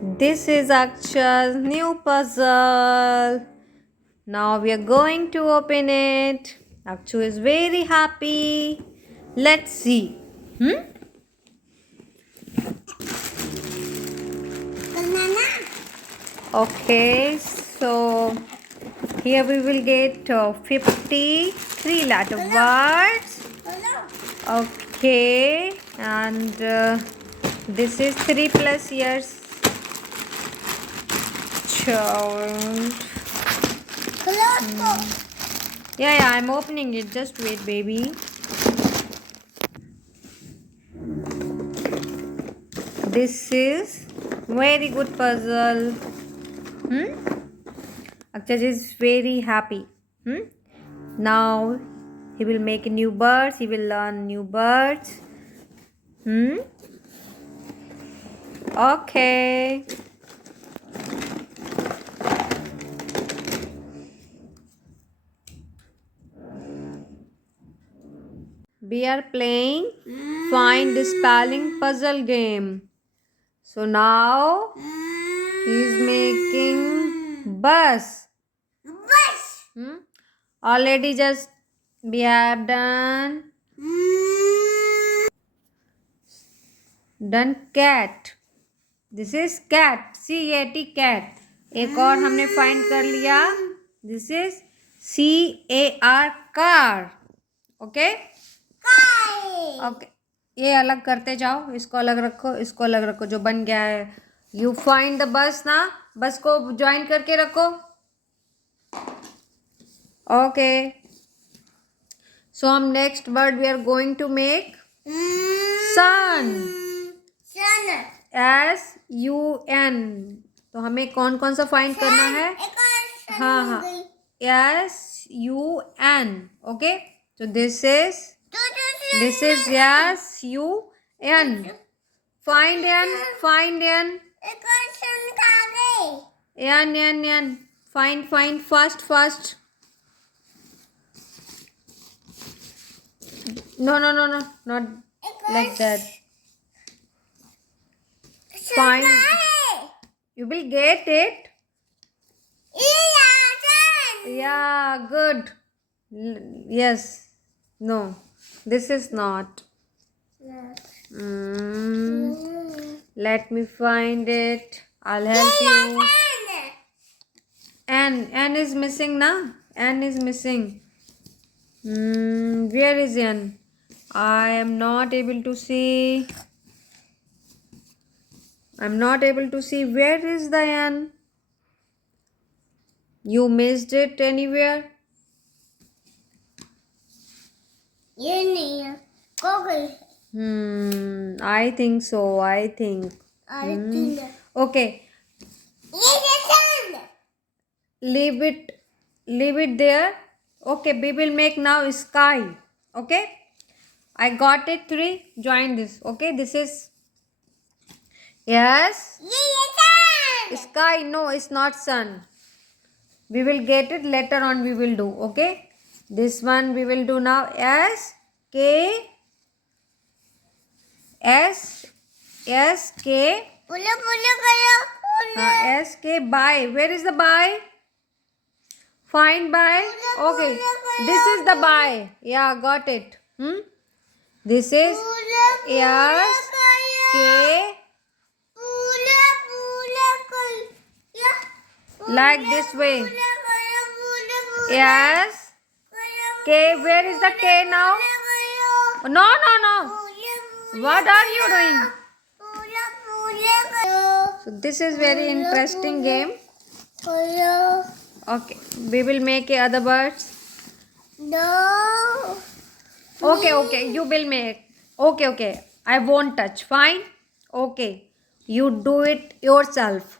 This is Aksha's new puzzle. Now we are going to open it. Akshu is very happy. Let's see. Banana. Okay, so here we will get 53 letter words. Hello. Okay, and this is 3 plus years child. Hello. Yeah, I'm opening it. Just wait, baby. This is very good puzzle. Akshay is very happy. Now he will make new birds. He will learn new birds. Okay. We are playing find the spelling puzzle game. So now he is making bus. Bus. Already just we have done cat. This is cat. C-A-T cat. एक और हमने find कर लिया. This is C-A-R car. Okay? Okay ये अलग करते जाओ. इसको अलग रखो, इसको अलग रखो. जो बन गया है. यू फाइंड द बस ना. बस को ज्वाइन करके रखो. ओके सो हम next word we are going to make sun. Sun. S-U-N. तो हमें कौन कौन सा फाइंड करना है. हाँ S-U-N. Okay so this is S-U-N. Find N. N. Find fast. No, not like that. Find. You will get it. Yeah, good. Yes. No, this is not. Let me find it. I'll help you. N is missing na. N is missing. Where is N? I am not able to see. Where is the N? You missed it anywhere? I think so. Okay. Leave it there. Okay, we will make now sky. Okay, I got it. 3. Join this. Okay, this is yes. Sky. No, it's not sun. We will get it later on. We will do. Okay, this one we will do now. S-K. S-K by. Where is the by? Find by. Okay, this is the by. Yeah, got it. This is S-K. Like this way. Yes. K. Where is the K now? No. What are you doing? So this is very interesting game. Okay, we will make other birds. No. Okay, you will make. Okay, I won't touch. Fine. Okay, you do it yourself.